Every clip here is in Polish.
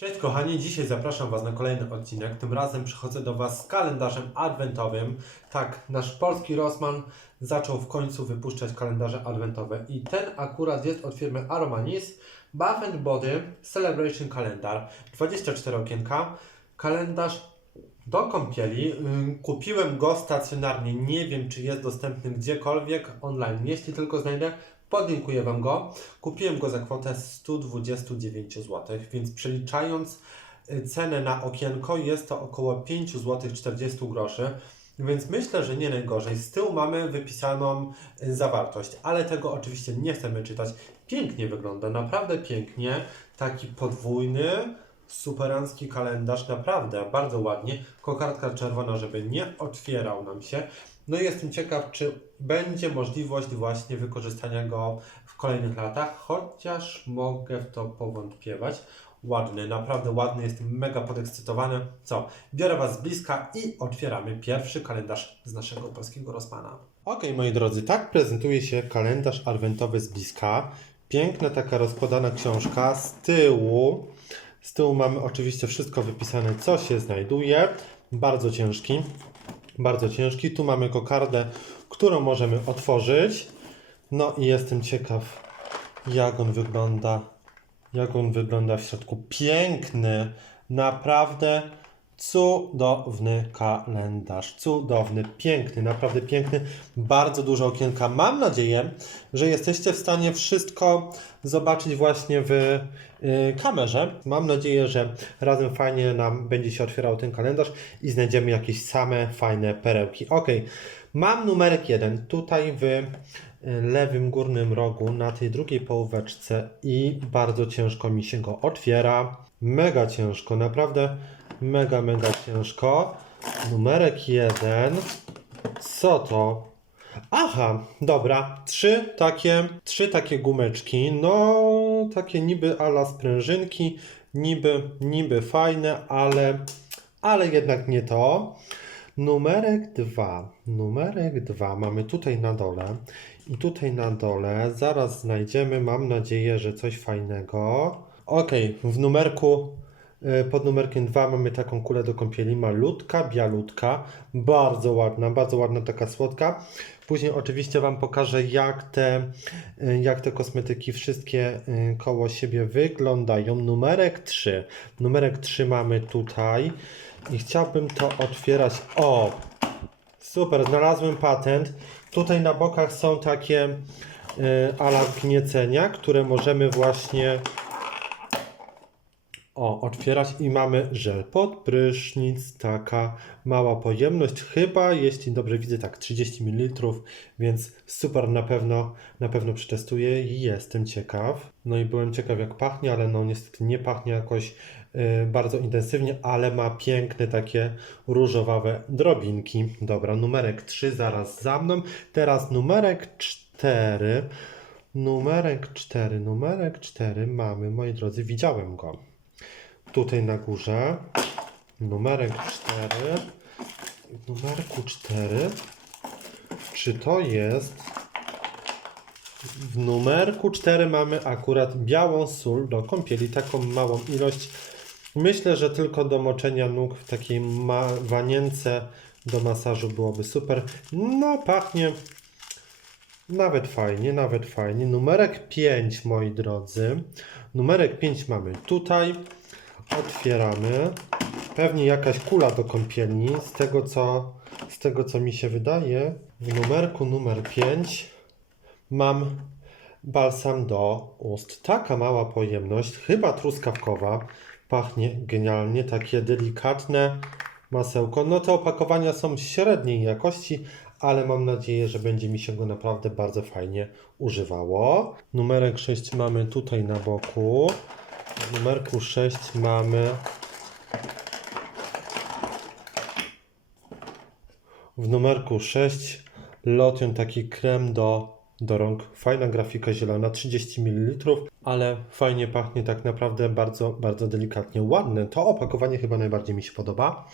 Cześć kochani, dzisiaj zapraszam Was na kolejny odcinek. Tym razem przychodzę do Was z kalendarzem adwentowym. Tak, nasz polski Rossmann zaczął w końcu wypuszczać kalendarze adwentowe i ten akurat jest od firmy Aromanis Bath Body Celebration Calendar. 24 okienka. Kalendarz do kąpieli. Kupiłem go stacjonarnie. Nie wiem, czy jest dostępny gdziekolwiek online. Jeśli tylko znajdę, podlinkuję Wam go. Kupiłem go za kwotę 129 zł, więc przeliczając y, cenę na okienko jest to około 5 zł 40 groszy. Więc myślę, że nie najgorzej. Z tyłu mamy wypisaną y, zawartość, ale tego oczywiście nie chcemy czytać. Pięknie wygląda, naprawdę pięknie. Taki podwójny, superancki kalendarz, naprawdę bardzo ładnie. Kokardka czerwona, żeby nie otwierał nam się. No i jestem ciekaw, czy będzie możliwość właśnie wykorzystania go w kolejnych latach, chociaż mogę w to powątpiewać. Ładny, naprawdę ładny, jestem mega podekscytowany. Co? Biorę Was z bliska i otwieramy pierwszy kalendarz z naszego polskiego Rossmana. Ok, moi drodzy, tak prezentuje się kalendarz adwentowy z bliska. Piękna taka rozkładana książka. Z tyłu, z tyłu mamy oczywiście wszystko wypisane, co się znajduje. Bardzo ciężki, bardzo ciężki. Tu mamy kokardę, którą możemy otworzyć. No i jestem ciekaw, jak on wygląda. Jak on wygląda w środku. Piękny, naprawdę cudowny kalendarz. Cudowny, piękny, naprawdę piękny. Bardzo dużo okienka. Mam nadzieję, że jesteście w stanie wszystko zobaczyć właśnie w y, kamerze. Mam nadzieję, że razem fajnie nam będzie się otwierał ten kalendarz i znajdziemy jakieś same fajne perełki. Ok, mam numerek jeden tutaj w y, lewym górnym rogu na tej drugiej połóweczce i bardzo ciężko mi się go otwiera. Mega ciężko, naprawdę mega, mega ciężko. Numerek jeden. Co to? Aha, dobra. Trzy takie, trzy takie gumeczki. No, takie niby ala sprężynki. Niby, niby fajne, ale, ale jednak nie to. Numerek dwa. Numerek dwa mamy tutaj na dole. I tutaj na dole zaraz znajdziemy, mam nadzieję, że coś fajnego. Ok, w numerku pod numerkiem 2 mamy taką kulę do kąpieli, malutka, bialutka, bardzo ładna, bardzo ładna taka słodka. Później oczywiście Wam pokażę jak te, y, jak te kosmetyki wszystkie y, koło siebie wyglądają. Numerek 3. Numerek 3 mamy tutaj i chciałbym to otwierać. O, super, znalazłem patent. Tutaj na bokach są takie ala które możemy właśnie o, otwierać i mamy żel pod prysznic, taka mała pojemność, chyba, jeśli dobrze widzę, tak 30 ml, więc super, na pewno, na pewno przetestuję i jestem ciekaw. No i byłem ciekaw jak pachnie, ale no niestety nie pachnie jakoś y, bardzo intensywnie, ale ma piękne takie różowawe drobinki. Dobra, numerek 3 zaraz za mną, teraz numerek 4. Numerek 4, numerek 4 mamy, moi drodzy, widziałem go tutaj na górze numerek 4 w numerku 4 czy to jest w numerku 4 mamy akurat białą sól do kąpieli, taką małą ilość myślę, że tylko do moczenia nóg w takiej ma- wanience do masażu byłoby super no pachnie nawet fajnie, nawet fajnie. Numerek 5, moi drodzy. Numerek 5 mamy tutaj. Otwieramy. Pewnie jakaś kula do kąpieli. Z tego co, z tego, co mi się wydaje, w numerku numer 5 mam balsam do ust. Taka mała pojemność, chyba truskawkowa. Pachnie genialnie, takie delikatne masełko. No te opakowania są średniej jakości, ale mam nadzieję, że będzie mi się go naprawdę bardzo fajnie używało. Numerek 6 mamy tutaj na boku. W numerku 6 mamy w numerku 6 lotion taki krem do, do rąk. Fajna grafika zielona, 30 ml, ale fajnie pachnie tak naprawdę bardzo, bardzo delikatnie. Ładne. To opakowanie chyba najbardziej mi się podoba.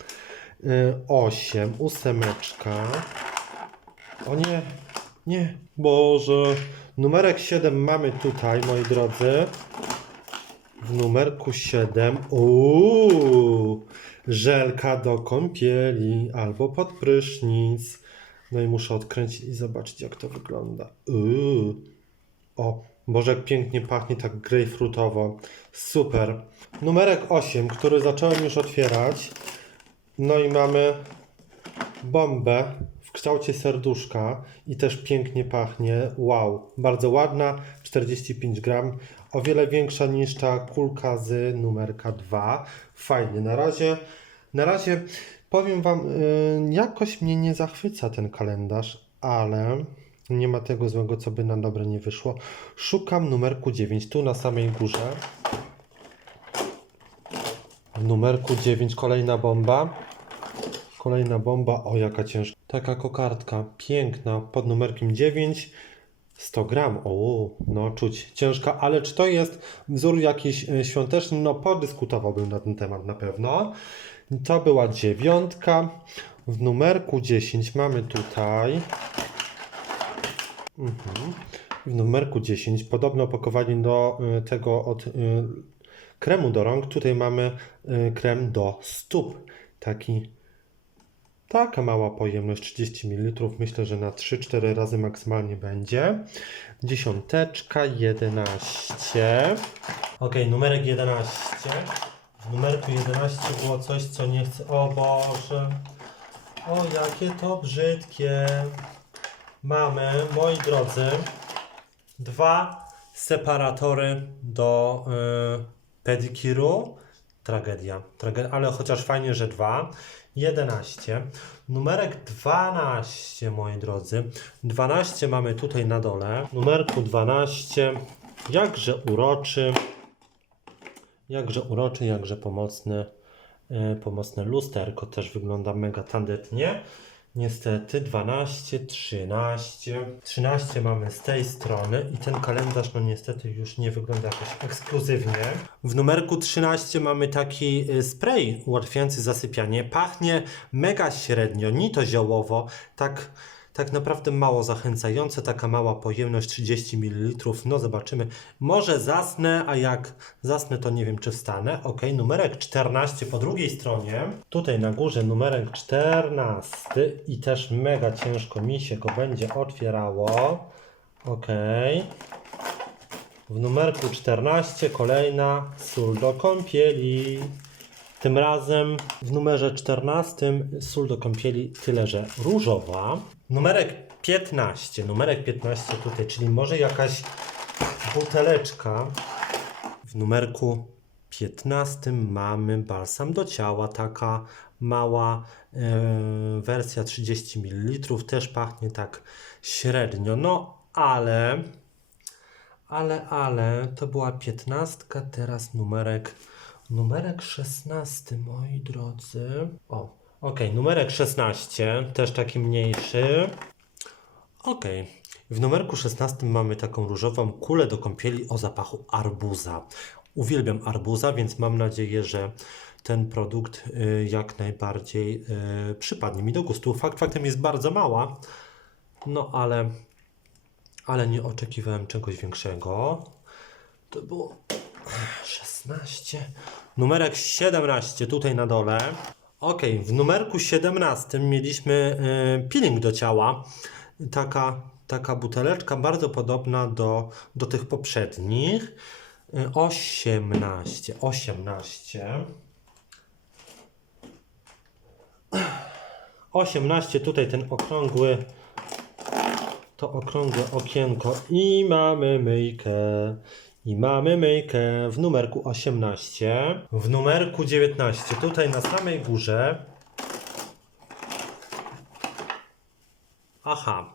8, ósemeczka. O nie, nie, Boże. Numerek 7 mamy tutaj, moi drodzy. W numerku 7. Uuu, żelka do kąpieli albo pod prysznic. No i muszę odkręcić i zobaczyć, jak to wygląda. Uuu. O, Boże, jak pięknie pachnie tak grejpfrutowo. Super. Numerek 8, który zacząłem już otwierać. No i mamy bombę w kształcie serduszka i też pięknie pachnie. Wow, bardzo ładna, 45 gram, o wiele większa niż ta kulka z numerka 2. Fajnie, na razie, na razie powiem Wam, yy, jakoś mnie nie zachwyca ten kalendarz, ale nie ma tego złego, co by na dobre nie wyszło. Szukam numerku 9, tu na samej górze. W numerku 9 kolejna bomba. Kolejna bomba, o jaka ciężka. Taka kokardka, piękna, pod numerkiem 9. 100 gram, o, no czuć ciężka, ale czy to jest wzór jakiś e, świąteczny? No podyskutowałbym na ten temat na pewno. To była dziewiątka. W numerku 10 mamy tutaj mhm. w numerku 10 podobne opakowanie do y, tego od y, kremu do rąk. Tutaj mamy krem do stóp. Taki Taka mała pojemność 30 ml. Myślę, że na 3-4 razy maksymalnie będzie. Dziesiąteczka 11. Ok, numerek 11. W numerku 11 było coś, co nie chcę. O Boże. O, jakie to brzydkie. Mamy, moi drodzy, dwa separatory do y, pedikiru. Tragedia, tragedia, ale chociaż fajnie, że dwa. 11. Numerek 12, moi drodzy. 12 mamy tutaj na dole. Numerku 12. Jakże uroczy. Jakże uroczy, jakże pomocny. Yy, pomocne lusterko też wygląda mega tandetnie. Niestety 12, 13. 13 mamy z tej strony i ten kalendarz no niestety już nie wygląda jakoś ekskluzywnie. W numerku 13 mamy taki y, spray ułatwiający zasypianie. Pachnie mega średnio, ni to ziołowo, tak tak naprawdę mało zachęcające, taka mała pojemność 30 ml. No zobaczymy. Może zasnę, a jak zasnę, to nie wiem, czy wstanę. Ok, numerek 14 po drugiej stronie. Tutaj na górze numerek 14 i też mega ciężko mi się go będzie otwierało. Ok. W numerku 14 kolejna sól do kąpieli. Tym razem w numerze 14 sól do kąpieli tyle, że różowa. Numerek 15, numerek 15 tutaj, czyli może jakaś buteleczka. W numerku 15 mamy balsam do ciała, taka mała e, wersja 30 ml, też pachnie tak średnio, no ale, ale, ale, to była 15, teraz numerek, numerek 16, moi drodzy. O, ok, numerek 16, też taki mniejszy. Ok, w numerku 16 mamy taką różową kulę do kąpieli o zapachu arbuza. Uwielbiam arbuza, więc mam nadzieję, że ten produkt y, jak najbardziej y, przypadnie mi do gustu. Fakt faktem jest bardzo mała, no ale, ale nie oczekiwałem czegoś większego. To było 16. Numerek 17 tutaj na dole. Ok, w numerku 17 mieliśmy y, peeling do ciała. Taka, taka buteleczka bardzo podobna do, do tych poprzednich. Y, 18. 18. 18 tutaj ten okrągły to okrągłe okienko i mamy myjkę. I mamy myjkę w numerku 18. W numerku 19, tutaj na samej górze. Aha.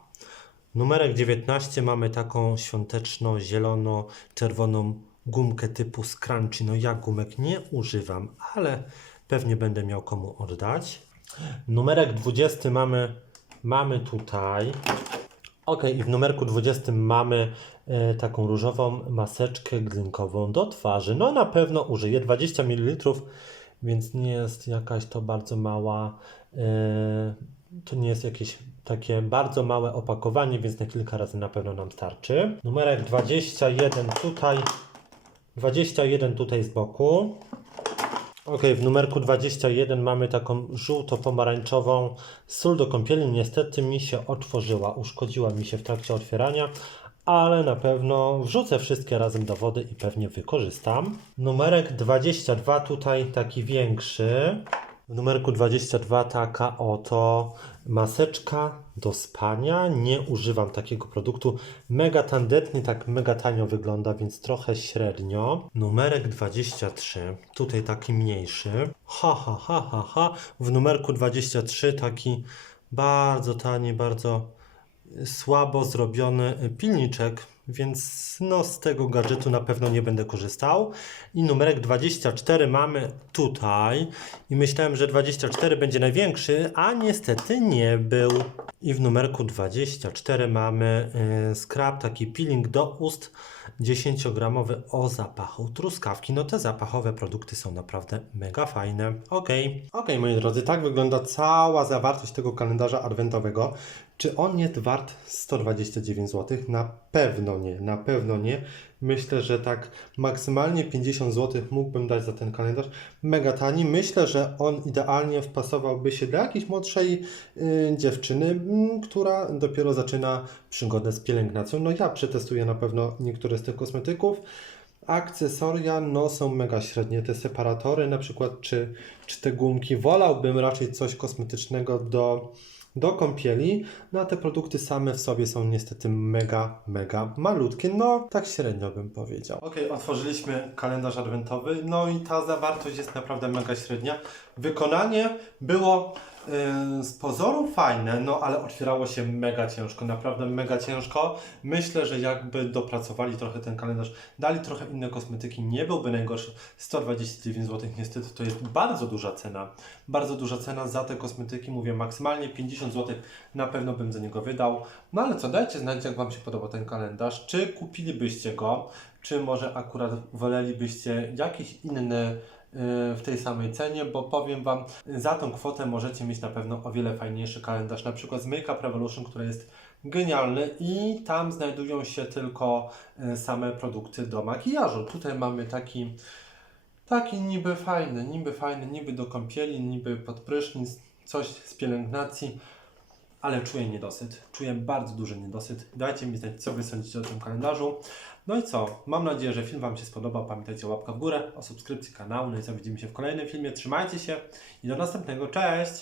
Numerek 19 mamy taką świąteczno-zielono-czerwoną gumkę typu scrunchy. No ja gumek nie używam, ale pewnie będę miał komu oddać. Numerek 20 mamy, mamy tutaj. Ok, i w numerku 20 mamy e, taką różową maseczkę glinkową do twarzy. No na pewno użyję 20 ml, więc nie jest jakaś to bardzo mała, e, to nie jest jakieś takie bardzo małe opakowanie, więc na kilka razy na pewno nam starczy. Numerek 21 tutaj 21 tutaj z boku. Ok, w numerku 21 mamy taką żółto-pomarańczową sól do kąpieli. Niestety mi się otworzyła, uszkodziła mi się w trakcie otwierania, ale na pewno wrzucę wszystkie razem do wody i pewnie wykorzystam. Numerek 22 tutaj taki większy. W numerku 22 taka oto maseczka do spania. Nie używam takiego produktu. Mega tandetny, tak mega tanio wygląda, więc trochę średnio. Numerek 23, tutaj taki mniejszy. Ha, ha, ha, ha, ha. W numerku 23 taki bardzo tani, bardzo słabo zrobiony pilniczek, więc no z tego gadżetu na pewno nie będę korzystał. I numerek 24 mamy tutaj i myślałem, że 24 będzie największy, a niestety nie był. I w numerku 24 mamy yy, skrab, taki peeling do ust 10-gramowy o zapachu truskawki. No te zapachowe produkty są naprawdę mega fajne. Ok, ok moi drodzy, tak wygląda cała zawartość tego kalendarza adwentowego. Czy on jest wart 129 zł? Na pewno nie, na pewno nie. Myślę, że tak maksymalnie 50 zł mógłbym dać za ten kalendarz. Mega tani. Myślę, że on idealnie wpasowałby się dla jakiejś młodszej y, dziewczyny, mm, która dopiero zaczyna przygodę z pielęgnacją. No ja przetestuję na pewno niektóre z tych kosmetyków. Akcesoria no są mega średnie. Te separatory na przykład, czy, czy te gumki. Wolałbym raczej coś kosmetycznego do, do kąpieli. No a te produkty same w sobie są niestety mega, mega malutkie. No tak średnio bym powiedział. Ok, otworzyliśmy kalendarz adwentowy. No i ta zawartość jest naprawdę mega średnia. Wykonanie było z pozoru fajne, no ale otwierało się mega ciężko, naprawdę mega ciężko. Myślę, że jakby dopracowali trochę ten kalendarz, dali trochę inne kosmetyki, nie byłby najgorszy. 129 zł niestety to jest bardzo duża cena. Bardzo duża cena za te kosmetyki, mówię maksymalnie 50 zł na pewno bym za niego wydał. No ale co, dajcie znać jak Wam się podoba ten kalendarz, czy kupilibyście go, czy może akurat wolelibyście jakieś inne w tej samej cenie, bo powiem Wam, za tą kwotę możecie mieć na pewno o wiele fajniejszy kalendarz, na przykład z Makeup Revolution, który jest genialny i tam znajdują się tylko e, same produkty do makijażu. Tutaj mamy taki, taki niby fajny, niby fajny, niby do kąpieli, niby pod prysznic, coś z pielęgnacji, ale czuję niedosyt. Czuję bardzo duży niedosyt. Dajcie mi znać, co Wy sądzicie o tym kalendarzu. No i co? Mam nadzieję, że film Wam się spodobał. Pamiętajcie o łapka w górę, o subskrypcji kanału. No i co? Widzimy się w kolejnym filmie. Trzymajcie się i do następnego. Cześć!